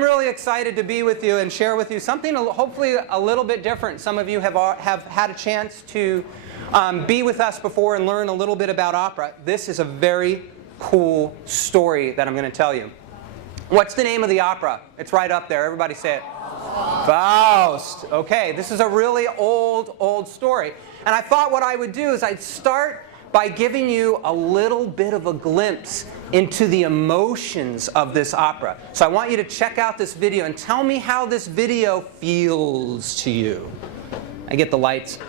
I'm really excited to be with you and share with you something hopefully a little bit different. Some of you have had a chance to be with us before and learn a little bit about opera. This is a very cool story that I'm going to tell you. What's the name of the opera? It's right up there. Everybody say it. Faust. Okay, this is a really old story. And I thought what I would do is I'd start by giving you a little bit of a glimpse into the emotions of this opera. So I want you to check out this video and tell me how this video feels to you. I get the lights.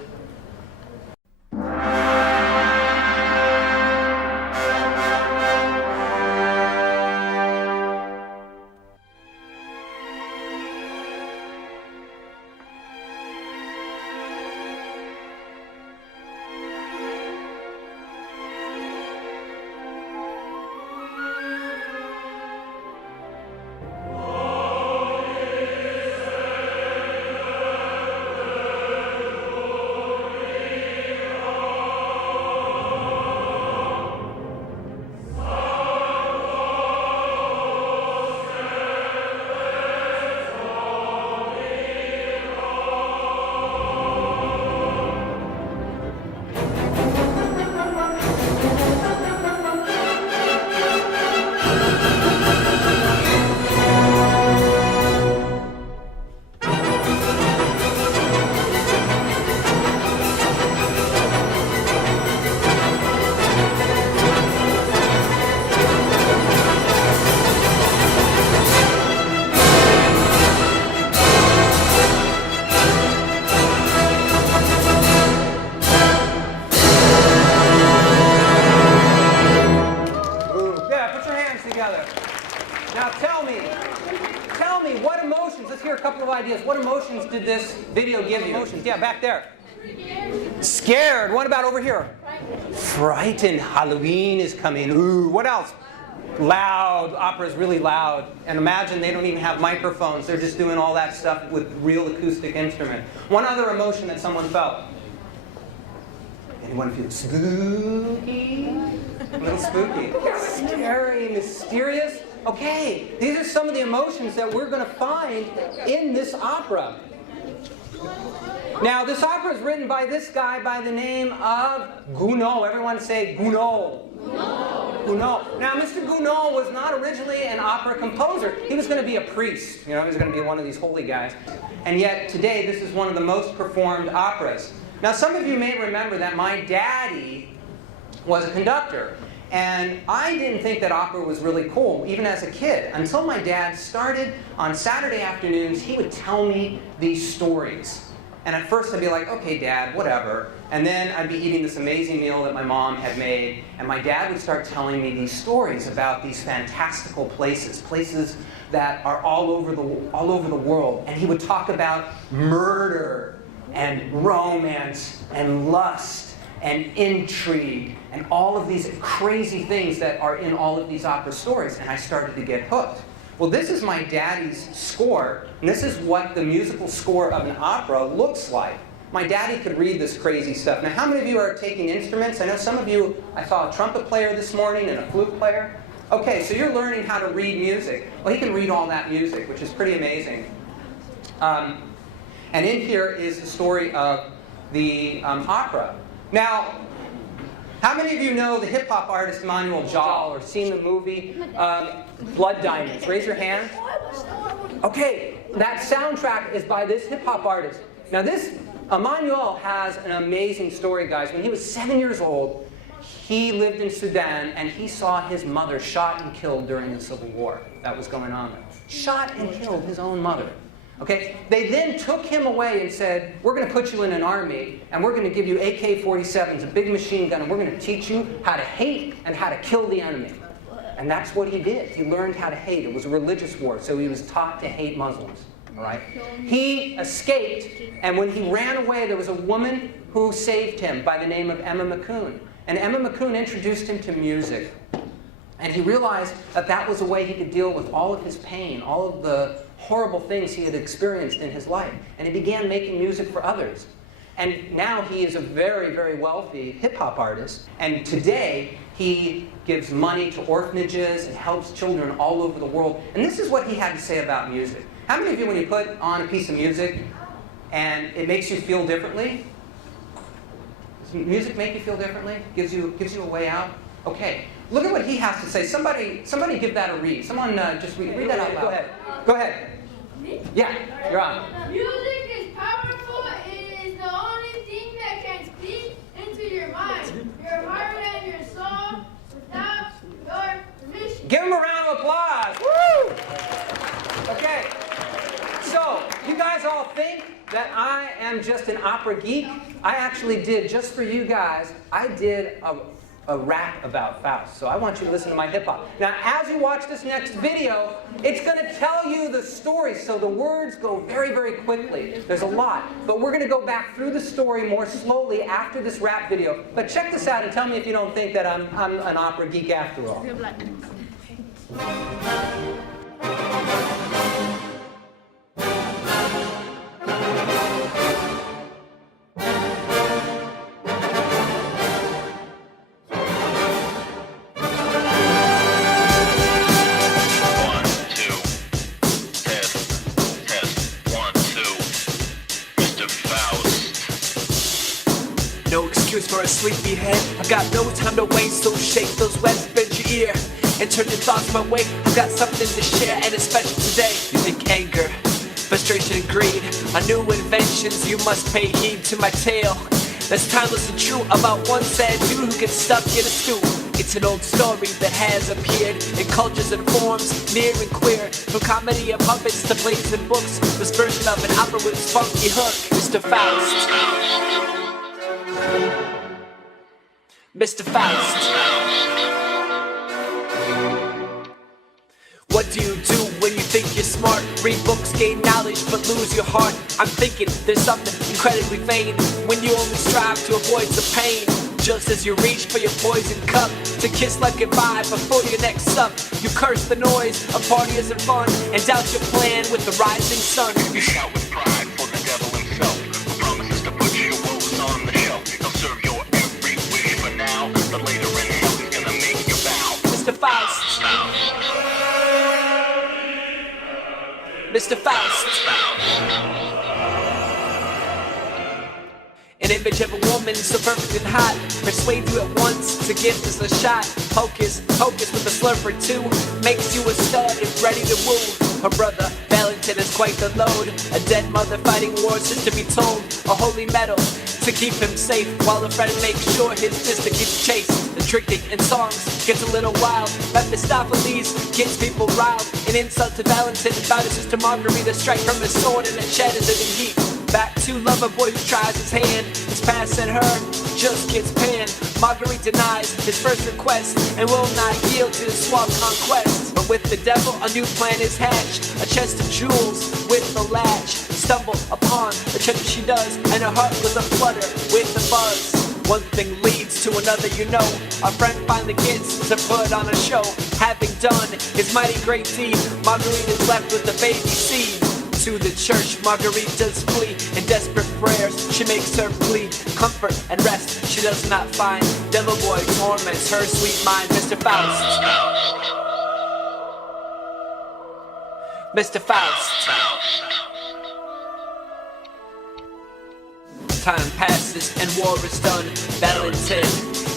What emotions did this video give you? Emotions, yeah, back there. Scared. What about over here? Frightened. Halloween is coming. Ooh, what else? Loud. Opera is really loud. And imagine they don't even have microphones. They're just doing all that stuff with real acoustic instruments. One other emotion that someone felt. Anyone feel spooky? A little spooky. Scary, mysterious. Okay, these are some of the emotions that we're going to find in this opera. Now, this opera is written by this guy by the name of Gounod. Everyone say Gounod. Gounod. Now, Mr. Gounod was not originally an opera composer. He was going to be a priest. You know, he was going to be one of these holy guys. And yet, today, this is one of the most performed operas. Now, some of you may remember that my daddy was a conductor. And I didn't think that opera was really cool, even as a kid, until my dad started on Saturday afternoons. He would tell me these stories. And at first I'd be like, okay, Dad, whatever. And then I'd be eating this amazing meal that my mom had made, and my dad would start telling me these stories about these fantastical places, places that are all over the world. And he would talk about murder and romance and lust and intrigue, and all of these crazy things that are in all of these opera stories, and I started to get hooked. Well, this is my daddy's score, and this is what the musical score of an opera looks like. My daddy could read this crazy stuff. Now, how many of you are taking instruments? I know some of you, I saw a trumpet player this morning and a flute player. Okay, so you're learning how to read music. Well, he can read all that music, which is pretty amazing. And in here is the story of the opera. Now, how many of you know the hip-hop artist Emmanuel Jal or seen the movie Blood Diamonds? Raise your hand. Okay, that soundtrack is by this hip-hop artist. Now this, Emmanuel has an amazing story, guys. When he was 7 years old, he lived in Sudan and he saw his mother shot and killed during the Civil War that was going on there. Shot and killed his own mother. Okay, they then took him away and said, we're going to put you in an army, and we're going to give you AK-47s, a big machine gun, and we're going to teach you how to hate and how to kill the enemy. And that's what he did. He learned how to hate. It was a religious war, so he was taught to hate Muslims. All right? He escaped, and when he ran away, there was a woman who saved him by the name of Emma McCune. And Emma McCune introduced him to music. And he realized that that was a way he could deal with all of his pain, all of the horrible things he had experienced in his life. And he began making music for others. And now he is a very, very wealthy hip-hop artist. And today, he gives money to orphanages and helps children all over the world. And this is what he had to say about music. How many of you, when you put on a piece of music and it makes you feel differently? Does music make you feel differently? Gives you a way out? Okay. Look at what he has to say. Somebody give that a read. Someone just read that out loud. Go ahead. Yeah, you're on. Music is powerful. It is the only thing that can speak into your mind, your heart, and your soul without your permission. Give him a round of applause. Woo! Okay. So, you guys all think that I am just an opera geek? I actually did, just for you guys, I did a rap about Faust. So I want you to listen to my hip-hop. Now, as you watch this next video, it's going to tell you the story, so the words go very, very quickly. There's a lot. But we're going to go back through the story more slowly after this rap video. But check this out and tell me if you don't think that I'm an opera geek after all. No excuse for a sleepy head. I've got no time to waste, so shake those webs, bend your ear, and turn your thoughts my way. I've got something to share, and it's special today. You think anger, frustration, and greed are new inventions, you must pay heed to my tale. That's timeless and true about one sad dude who gets stuck in a stew. It's an old story that has appeared in cultures and forms, near and queer. From comedy and puppets to plays and books, this version of an opera with its funky hook, Mr. Faust. Mr. Faust. What do you do when you think you're smart? Read books, gain knowledge, but lose your heart. I'm thinking there's something incredibly vain when you only strive to avoid the pain. Just as you reach for your poison cup to kiss like goodbye before your next sup, you curse the noise of party isn't fun and doubt your plan with the rising sun. You shout with pride for the devil himself, who promises to put your woes on the shelf. He'll serve your every wish for now, but later in hell he's gonna make you bow. Mr. Faust. Mr. Faust. An image of a woman so perfect and hot persuades you at once to give this a shot. Hocus pocus with a slurp or two makes you a stud and ready to woo. Her brother Valentin is quite the load, a dead mother fighting wars just to be told. A holy medal to keep him safe, while a friend makes sure his sister keeps chase. The tricking in songs gets a little wild. Mephistopheles gets people riled. An insult to Valentin about his sister Margarita, strike from his sword and it shatters it in heat. Back to lover boy who tries his hand, his past and her just gets panned. Marguerite denies his first request and will not yield to his suave conquest. But with the devil a new plan is hatched, a chest of jewels with the latch. Stumble upon the treasure she does, and her heart was aflutter with the buzz. One thing leads to another, you know. Our friend finally gets to put on a show. Having done his mighty great deed, Marguerite is left with the baby seed. To the church, Marguerite does flee. In desperate prayers, she makes her plea. Comfort and rest she does not find. Devil boy torments her sweet mind. Mr. Faust. Mr. Faust. Time passes and war is done. Valentin,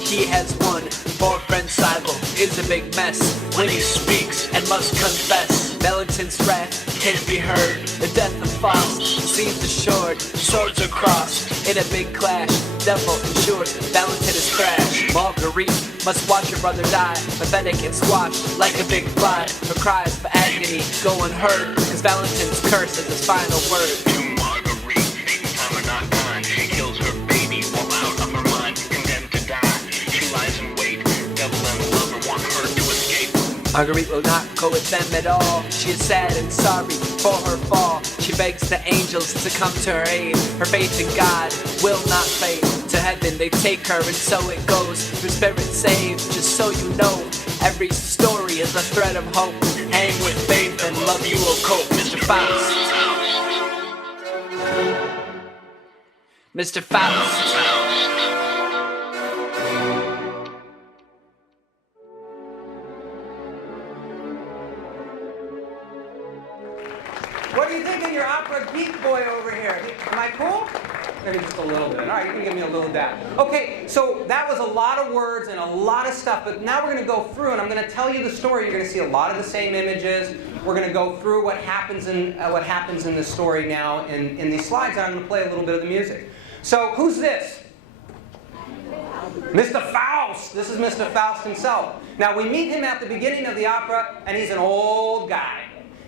he has won. Poor friend Cybele is a big mess when he speaks and must confess. Valentin's wrath can't be heard. The death of Faust seems assured. Swords are crossed in a big clash. Devil ensures Valentin is thrashed. Marguerite must watch her brother die, pathetic and squashed like a big fly. Her cries for agony go unheard, cause Valentin's curse is his final word. To Marguerite, fate and time are not kind. She kills her baby while out of her mind, condemned to die. She lies in wait. Devil and the lover want her to escape. Marguerite will not go with them at all. She is sad and sorry for her fall. She begs the angels to come to her aid. Her faith in God will not fade. To heaven they take her, and so it goes. Her spirit saved, just so you know. Every story is a thread of hope. Hang with faith and love, you will cope. Mr. Faust. Mr. Faust. What do you think of your opera geek boy over here? Am I cool? Maybe just a little bit. All right, you can give me a little dab. Okay, so that was a lot of words and a lot of stuff, but now we're going to go through and I'm going to tell you the story. You're going to see a lot of the same images. We're going to go through what happens in the story now in these slides, and I'm going to play a little bit of the music. So, who's this? Mr. Faust. This is Mr. Faust himself. Now, we meet him at the beginning of the opera, and he's an old guy.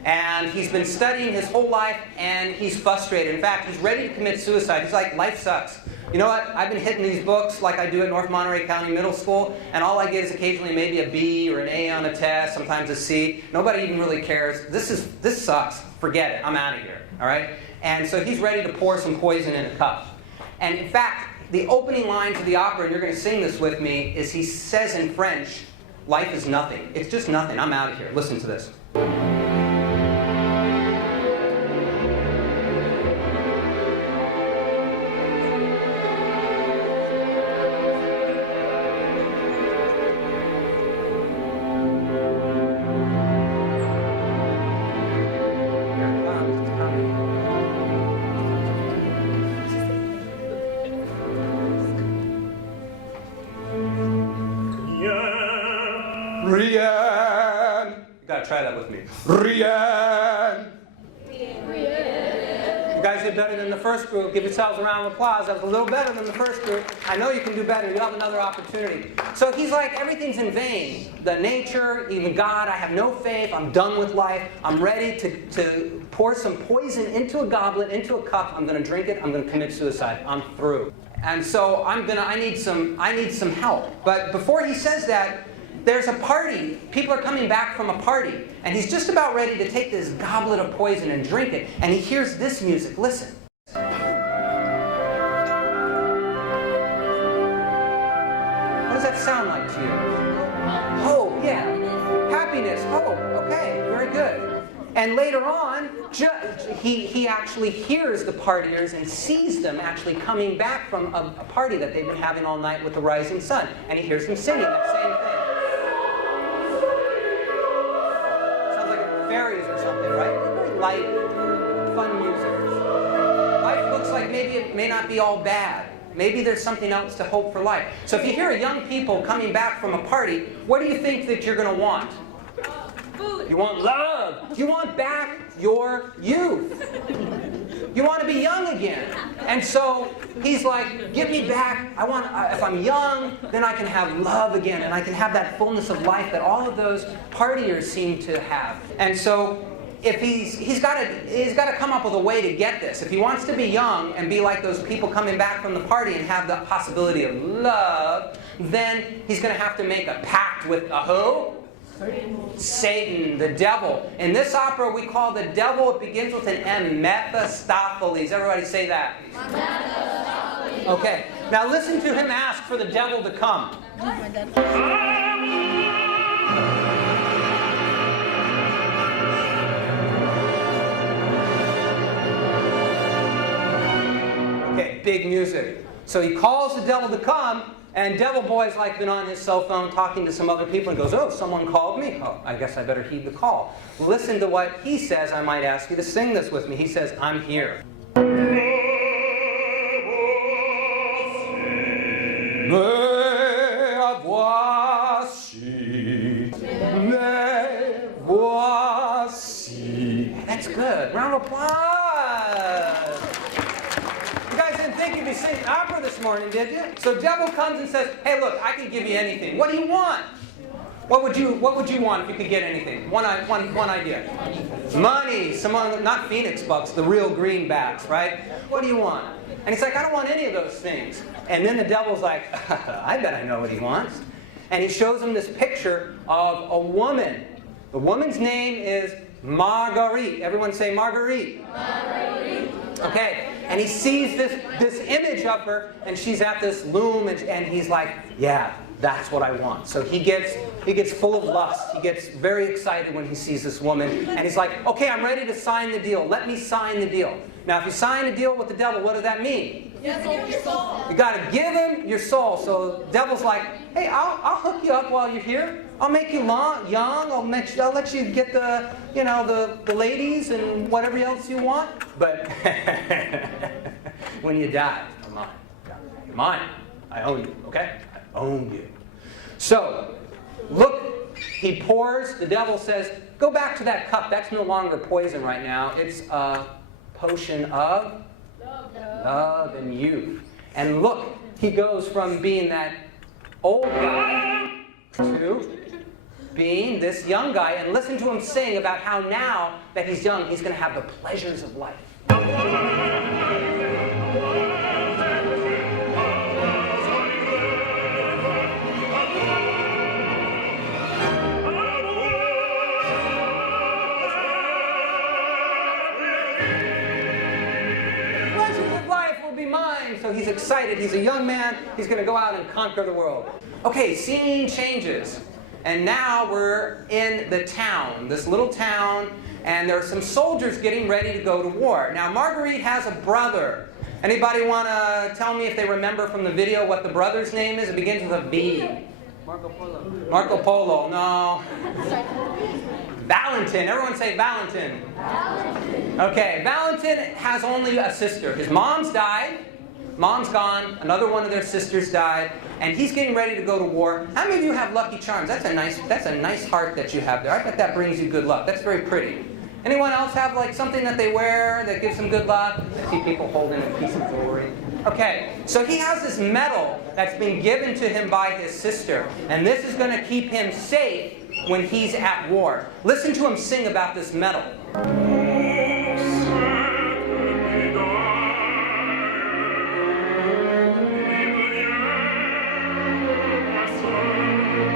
And he's been studying his whole life, and he's frustrated. In fact, he's ready to commit suicide. He's like, life sucks. You know what? I've been hitting these books like I do at North Monterey County Middle School, and all I get is occasionally maybe a B or an A on a test, sometimes a C. Nobody even really cares. This sucks. Forget it. I'm out of here. All right? And so he's ready to pour some poison in a cup. And in fact, the opening lines of the opera, and you're going to sing this with me, is he says in French, life is nothing. It's just nothing. I'm out of here. Listen to this. Rien. You gotta try that with me. Rien. You guys did better than the first group. Give yourselves a round of applause. That was a little better than the first group. I know you can do better. You have another opportunity. So he's like, everything's in vain. The nature, even God, I have no faith. I'm done with life. I'm ready to pour some poison into a goblet, into a cup. I'm going to drink it. I'm going to commit suicide. I'm through. And so I need some help. But before he says that, there's a party. People are coming back from a party. And he's just about ready to take this goblet of poison and drink it. And he hears this music. Listen. What does that sound like to you? Hope, yeah. Happiness, hope. Okay, very good. And later on, he actually hears the partiers and sees them actually coming back from a party that they've been having all night with the rising sun. And he hears them singing that same thing. Fairies or something, right? Very light, fun music. Life looks like maybe it may not be all bad. Maybe there's something else to hope for life. So if you hear young people coming back from a party, what do you think that you're going to want? Food. You want love. You want back your youth. You want to be young again. And so he's like, give me back. If I'm young, then I can have love again, and I can have that fullness of life that all of those partiers seem to have. And so if he's got to come up with a way to get this. If he wants to be young and be like those people coming back from the party and have the possibility of love, then he's going to have to make a pact with a who? Satan, the devil. In this opera, we call the devil, it begins with an M, Mephistopheles. Everybody say that. Mephistopheles. Okay, now listen to him ask for the devil to come. Okay, big music. So he calls the devil to come. And Devil Boy's like been on his cell phone talking to some other people and goes, oh, someone called me. Oh, I guess I better heed the call. Listen to what he says. I might ask you to sing this with me. He says, I'm here. Me voici. That's good. Round of applause. You guys didn't think you'd be singing opera this morning, did you? So Devil comes and says, hey, look, I can give you anything. What do you want? What would you want if you could get anything? One idea. Money. Not phoenix bucks, the real greenbacks, right? What do you want? And he's like, I don't want any of those things. And then the devil's like, I bet I know what he wants. And he shows him this picture of a woman. The woman's name is Marguerite. Everyone say Marguerite. Marguerite. Okay. And he sees this image of her, and she's at this loom, and he's like, yeah, that's what I want. So he gets full of lust. He gets very excited when he sees this woman, and he's like, okay, I'm ready to sign the deal. Let me sign the deal. Now, if you sign a deal with the devil, what does that mean? You got to give him your soul. So the devil's like, hey, I'll hook you up while you're here. I'll make you young. I'll let you get the ladies and whatever else you want. But when you die, you're mine. I own you. Okay? I own you. So look, he pours. The devil says, go back to that cup. That's no longer poison right now. It's a potion of love and youth. And look, he goes from being that old guy to being this young guy. And listen to him sing about how now that he's young, he's going to have the pleasures of life. Mine. So he's excited. He's a young man. He's going to go out and conquer the world. Okay, scene changes. And now we're in the town, this little town, and there are some soldiers getting ready to go to war. Now, Marguerite has a brother. Anybody want to tell me if they remember from the video what the brother's name is? It begins with a V. Marco Polo. Marco Polo. No. Valentin. Everyone say Valentin. Valentin. Okay, Valentin has only a sister. His mom's died. Mom's gone. Another one of their sisters died. And he's getting ready to go to war. How many of you have Lucky Charms? That's a nice heart that you have there. I bet that brings you good luck. That's very pretty. Anyone else have like something that they wear that gives them good luck? I see people holding a piece of jewelry. Okay, so he has this medal that's been given to him by his sister. And this is going to keep him safe when he's at war. Listen to him sing about this medal.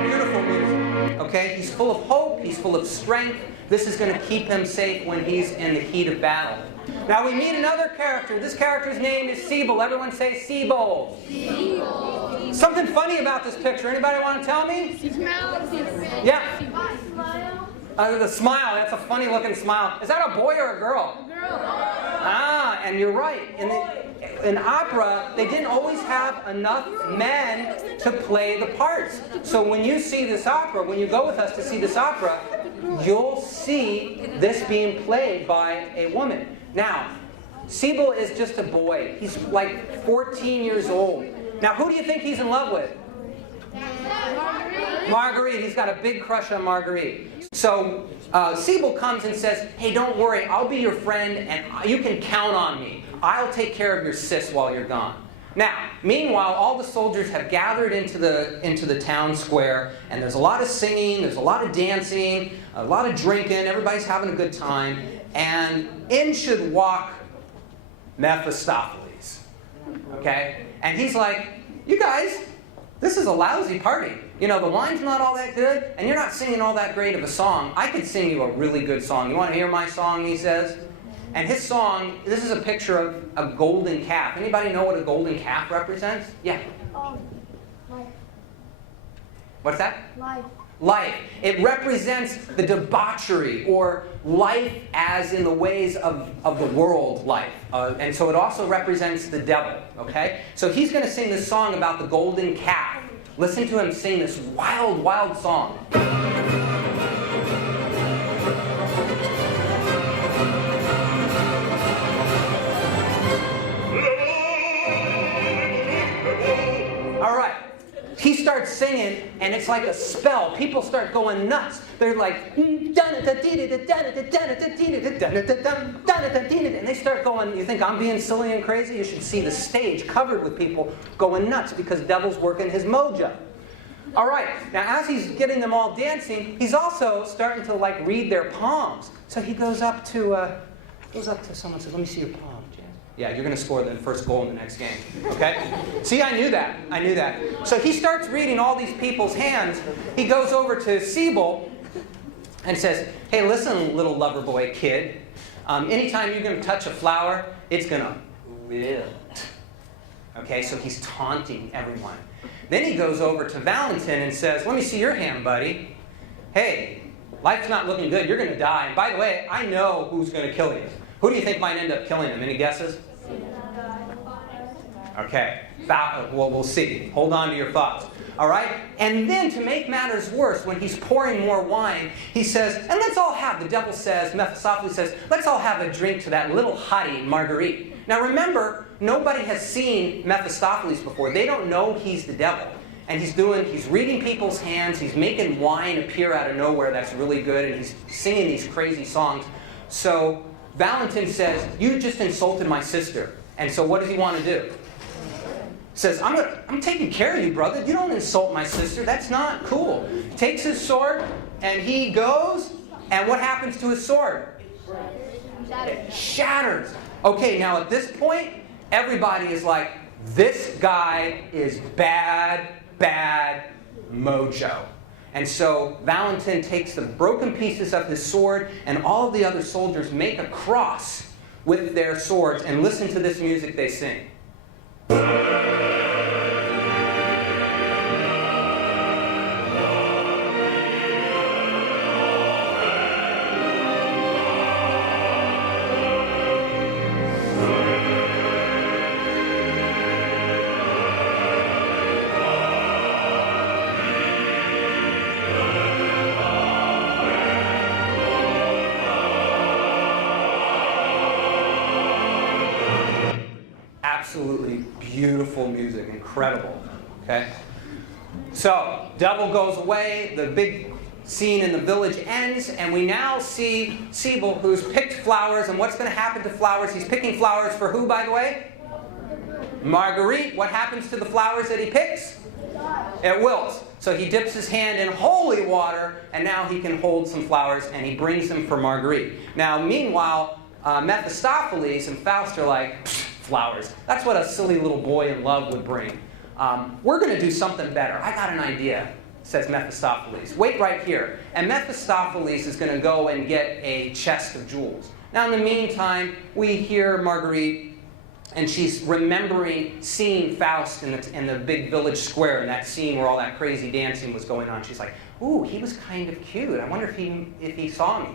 Beautiful music. Okay, he's full of hope, he's full of strength. This is going to keep him safe when he's in the heat of battle. Now we meet another character. This character's name is Siebel. Everyone say Siebel. Siebel. Something funny about this picture. Anybody want to tell me? Yeah. The smile. That's a funny looking smile. Is that a boy or a girl? Girl. Ah, and you're right. In opera, they didn't always have enough men to play the parts. So when you see this opera, when you go with us to see this opera, you'll see this being played by a woman. Now, Siebel is just a boy. He's like 14 years old. Now, who do you think he's in love with? Marguerite. He's got a big crush on Marguerite. So Siebel comes and says, hey, don't worry. I'll be your friend and you can count on me. I'll take care of your sis while you're gone. Now, meanwhile, all the soldiers have gathered into the town square, and there's a lot of singing, there's a lot of dancing, a lot of drinking, everybody's having a good time, and in should walk Mephistopheles. Okay? And he's like, you guys, this is a lousy party. You know, the wine's not all that good, and you're not singing all that great of a song. I could sing you a really good song. You want to hear my song, he says? And his song, this is a picture of a golden calf. Anybody know what a golden calf represents? Yeah. Life. What's that? Life. Life. It represents the debauchery, or life as in the ways of the world life. And so it also represents the devil, okay? So he's going to sing this song about the golden calf. Listen to him sing this wild, wild song. All right. He starts singing, and it's like a spell. People start going nuts. They're like, and they start going, you think I'm being silly and crazy? You should see the stage covered with people going nuts because the devil's working his mojo. All right, now as he's getting them all dancing, he's also starting to like read their palms. So he goes up to someone and says, let me see your palm. Yeah, you're going to score the first goal in the next game. Okay? See, I knew that. So he starts reading all these people's hands. He goes over to Siebel and says, hey, listen, little lover boy kid. Anytime you're going to touch a flower, it's going to wilt. Okay, so he's taunting everyone. Then he goes over to Valentin and says, let me see your hand, buddy. Hey, life's not looking good. You're going to die. And by the way, I know who's going to kill you. Who do you think might end up killing him? Any guesses? Okay, well, we'll see. Hold on to your thoughts. All right? And then to make matters worse, when he's pouring more wine, he says, and let's all have, the devil says, Mephistopheles says, let's all have a drink to that little hottie, Marguerite. Now remember, nobody has seen Mephistopheles before. They don't know he's the devil. And he's reading people's hands, he's making wine appear out of nowhere that's really good, and he's singing these crazy songs. So Valentin says, you just insulted my sister. And so what does he want to do? Says, I'm taking care of you, brother. You don't insult my sister. That's not cool. Takes his sword, and he goes, and what happens to his sword? It shatters. Okay, now at this point, everybody is like, this guy is bad, bad mojo. And so Valentin takes the broken pieces of his sword, and all of the other soldiers make a cross with their swords, and listen to this music they sing. Absolutely beautiful music, incredible. Okay? So, devil goes away, the big scene in the village ends, and we now see Siebel, who's picked flowers, and what's going to happen to flowers? He's picking flowers for who, by the way? Marguerite. What happens to the flowers that he picks? It wilts. So he dips his hand in holy water, and now he can hold some flowers, and he brings them for Marguerite. Now, meanwhile, Mephistopheles and Faust are like, flowers. That's what a silly little boy in love would bring. We're going to do something better. I got an idea, says Mephistopheles. Wait right here. And Mephistopheles is going to go and get a chest of jewels. Now, in the meantime, we hear Marguerite, and she's remembering seeing Faust in the big village square, in that scene where all that crazy dancing was going on. She's like, ooh, he was kind of cute. I wonder if he saw me.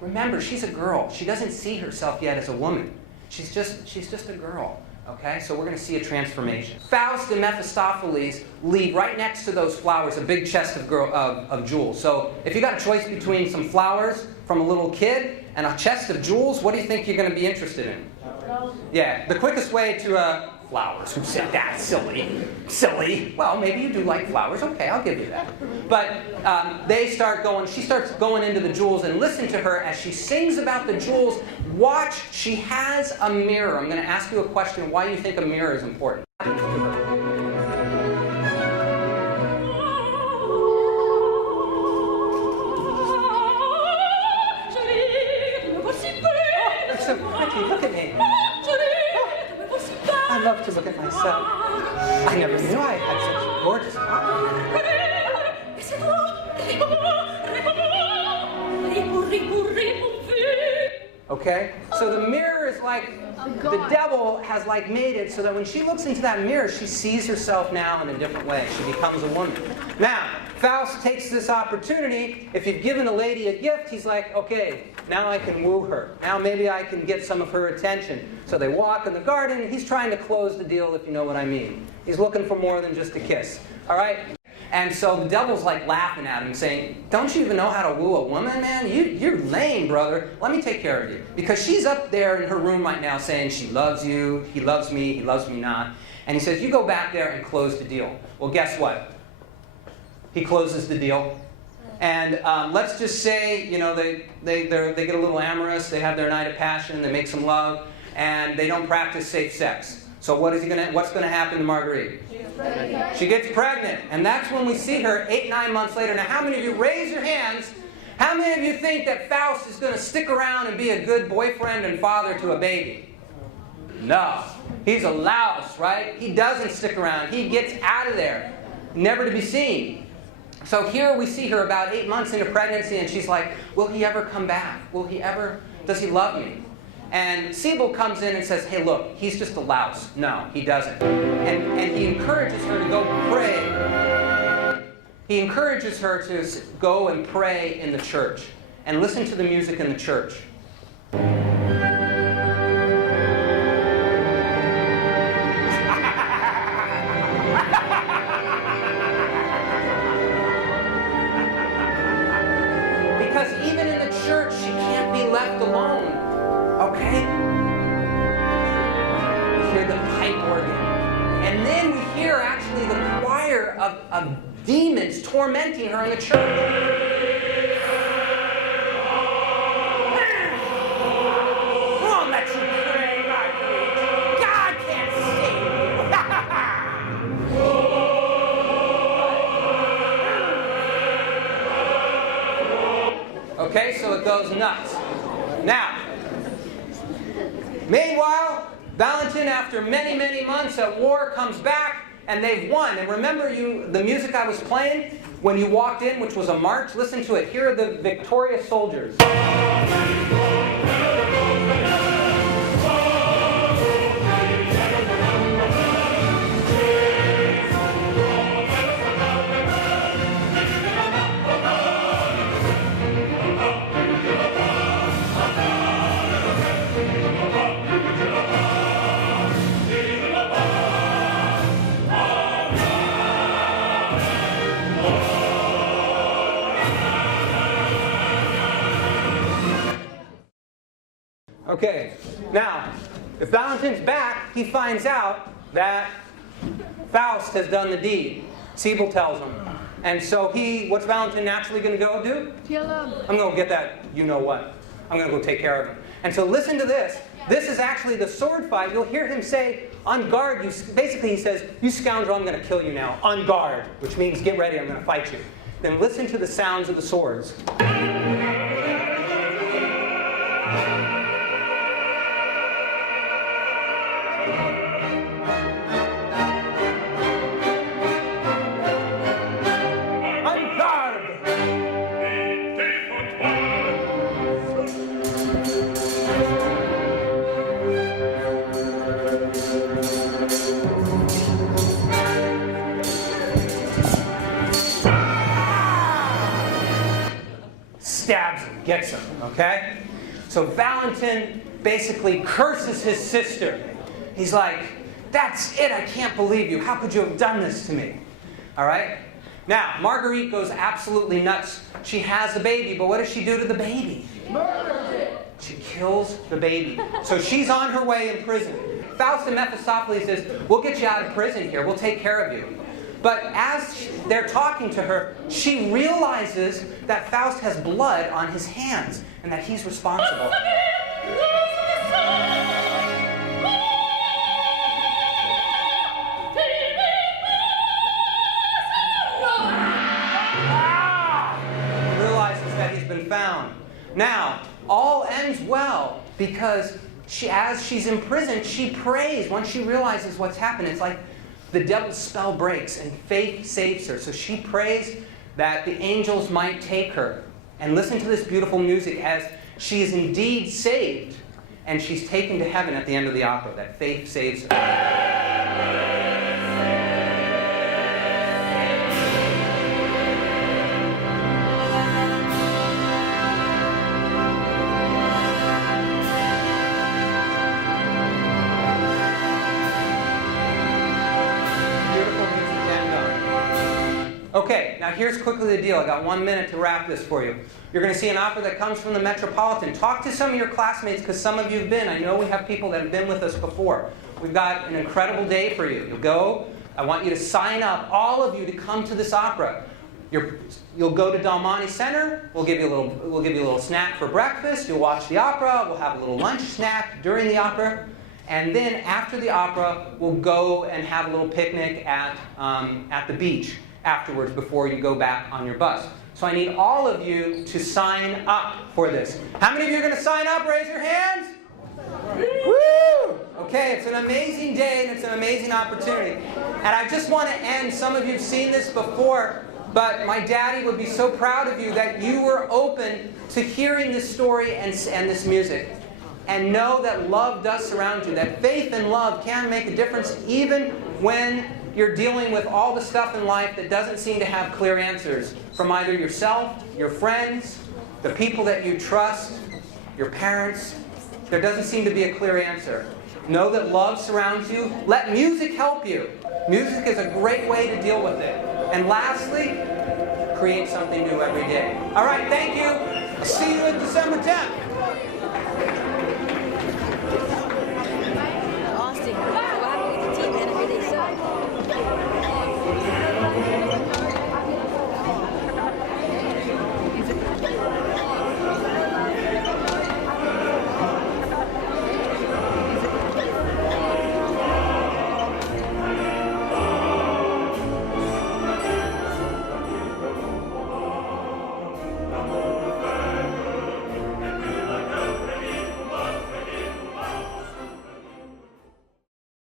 Remember, she's a girl. She doesn't see herself yet as a woman. She's just a girl, okay? So we're going to see a transformation. Faust and Mephistopheles leave right next to those flowers a big chest of jewels. So if you got a choice between some flowers from a little kid and a chest of jewels, what do you think you're going to be interested in? Yeah, the quickest way to flowers. Who said that? Silly. Silly. Well, maybe you do like flowers. Okay, I'll give you that. But she starts going into the jewels, and listen to her as she sings about the jewels. Watch, she has a mirror. I'm going to ask you a question, why you think a mirror is important. It's so pretty. Look at me. I love to look at myself. I never knew I had such a gorgeous mouth. Okay? So the mirror is like, the devil has like made it so that when she looks into that mirror, she sees herself now in a different way. She becomes a woman. Now, Faust takes this opportunity. If you've given a lady a gift, he's like, okay, now I can woo her. Now maybe I can get some of her attention. So they walk in the garden, and he's trying to close the deal, if you know what I mean. He's looking for more than just a kiss. All right? And so the devil's like laughing at him, saying, don't you even know how to woo a woman, man? You're lame, brother. Let me take care of you. Because she's up there in her room right now saying she loves you, he loves me not. And he says, you go back there and close the deal. Well, guess what? He closes the deal. And let's just say, you know, they get a little amorous, they have their night of passion, they make some love, and they don't practice safe sex. So what's going to happen to Marguerite? She gets pregnant. And that's when we see her 8-9 months later. Now, how many of you, raise your hands, how many of you think that Faust is going to stick around and be a good boyfriend and father to a baby? No. He's a louse, right? He doesn't stick around. He gets out of there, never to be seen. So here we see her about 8 months into pregnancy, and she's like, will he ever come back? Does he love me? And Siebel comes in and says, hey, look, he's just a louse. No, he doesn't. And he encourages her to go pray. He encourages her to go and pray in the church and listen to the music in the church. alone. Okay? We hear the pipe organ. And then we hear actually the choir of demons tormenting her in the church. Won't let you pray, Marguerite. God can't see. Okay, so it goes nuts. Now, meanwhile, Valentin, after many, many months at war, comes back, and they've won. And remember the music I was playing when you walked in, which was a march? Listen to it. Here are the victorious soldiers. Okay, now, if Valentin's back, he finds out that Faust has done the deed. Siebel tells him. And so what's Valentin naturally going to go do? Kill him. I'm going to get that you-know-what. I'm going to go take care of him. And so listen to this. This is actually the sword fight. You'll hear him say, on guard. Basically, he says, you scoundrel, I'm going to kill you now. On guard, which means get ready, I'm going to fight you. Then listen to the sounds of the swords. Stabs him, gets him, okay? So Valentin basically curses his sister. He's like, that's it, I can't believe you. How could you have done this to me? All right? Now, Marguerite goes absolutely nuts. She has a baby, but what does she do to the baby? Murders it. She kills the baby. So she's on her way in prison. Faust and Mephistopheles says, we'll get you out of prison here. We'll take care of you. But as they're talking to her, she realizes that Faust has blood on his hands and that he's responsible. Realizes that he's been found. Now, all ends well because as she's in prison, she prays. Once she realizes what's happened, it's like the devil's spell breaks and faith saves her. So she prays that the angels might take her. And listen to this beautiful music as she is indeed saved and she's taken to heaven at the end of the opera. That faith saves her. Okay, now here's quickly the deal. I got 1 minute to wrap this for you. You're going to see an opera that comes from the Metropolitan. Talk to some of your classmates because some of you have been. I know we have people that have been with us before. We've got an incredible day for you. You'll go. I want you to sign up, all of you, to come to this opera. You'll go to Dalmani Center. We'll give you a little snack for breakfast. You'll watch the opera. We'll have a little lunch snack during the opera. And then after the opera, we'll go and have a little picnic at the beach afterwards before you go back on your bus. So I need all of you to sign up for this. How many of you are going to sign up? Raise your hands. Woo! Okay, it's an amazing day and it's an amazing opportunity. And I just want to end, some of you have seen this before, but my daddy would be so proud of you that you were open to hearing this story and this music. And know that love does surround you, that faith and love can make a difference even when you're dealing with all the stuff in life that doesn't seem to have clear answers from either yourself, your friends, the people that you trust, your parents. There doesn't seem to be a clear answer. Know that love surrounds you. Let music help you. Music is a great way to deal with it. And lastly, create something new every day. All right, thank you. I'll see you on December 10th.